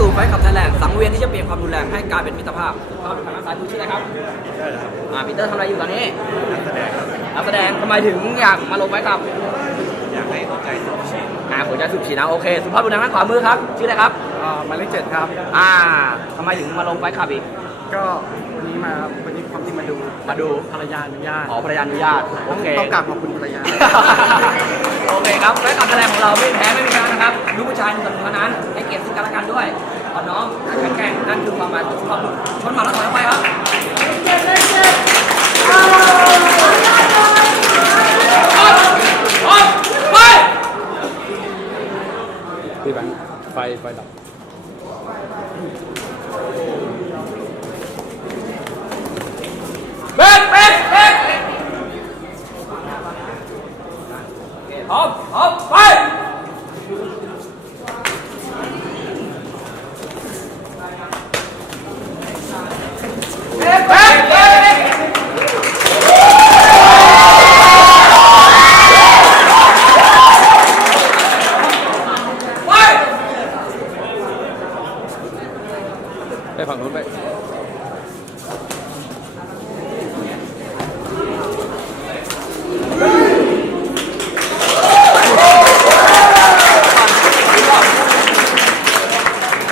สู่ไฟขับไทยแลนด์สังเวียนที่จะเปลี่ยนความรุนแรงให้กลายเป็นมิตรภาพเราเป็นทางด้านซ้ายดูชื่ออะไรครับอ่าปีเตอร์ทำอะไรอยู่ตอนนี้นักแสดงครับนักแสดงทำไมถึงอยากมาลงไฟขับ อยากให้เข้าใจสูบฉีดอ่าหัวใจสุบฉีดนะโอเค สุภาพบุรุษทางด้านขวามือครับ ชื่ออะไรครับอ่าหมายเลขเจ็ดครับ อ่าทำไมถึงมาลงไฟขับอีก ก็วันนี้มาวันนี้ความที่มาดูมาดูภรรยาอนุญาตขอภรรยาอนุญาตโอเคต้องกราบขอบคุณภรรยา โอเคครับไฟขับไทยแลนด์ของเราไม่แพ้ไม่มีแพ้นะครับลูกผู้ชายหนึ่งต่อหนึ่งเท่านั้นให้เกียรติซึ่งกันและกันด้วยอ่อนน้อมแข็งแกร่งนั่นคือความหมายของสุภาพบุรุษชนหมาแล้วถอยออกไปครับไปพี่แบงค์ไฟไฟดับ เบรกเบรกเบรก พร้อมพร้อมไปเบรกเบรกเบรกไปไปฝั่งนู้นไป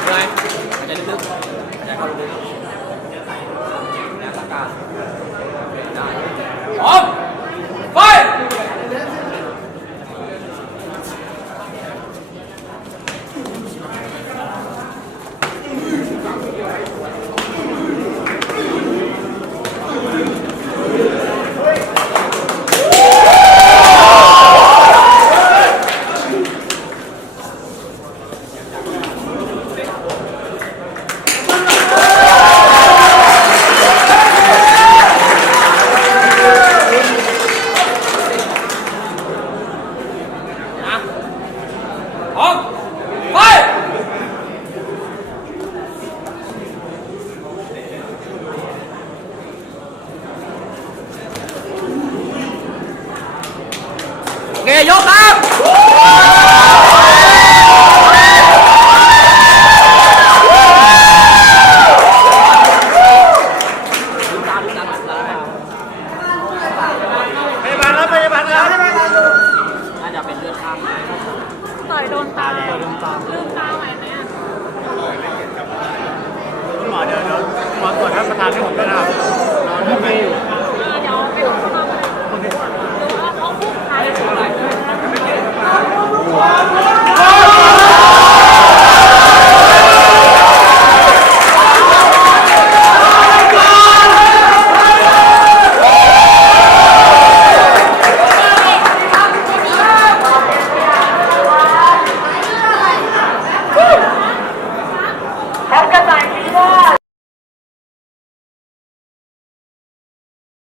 ไงหายใจลึกๆหายใจเข้าลึกๆแล้วสักการได้พร้อมไป นะพร้อมไปโอ เคยกครับลืมตาลืมตาลืมตาพยาบาลครับพยาบาลครับน่าจะเป็นเลือดข้างต่อยโดนตาโดนตาลืมตาไหมเนี่ยคุณหมอเดี๋ยวเดี๋ยวคุณหมอตรวจท่านประธานให้ผมด้วย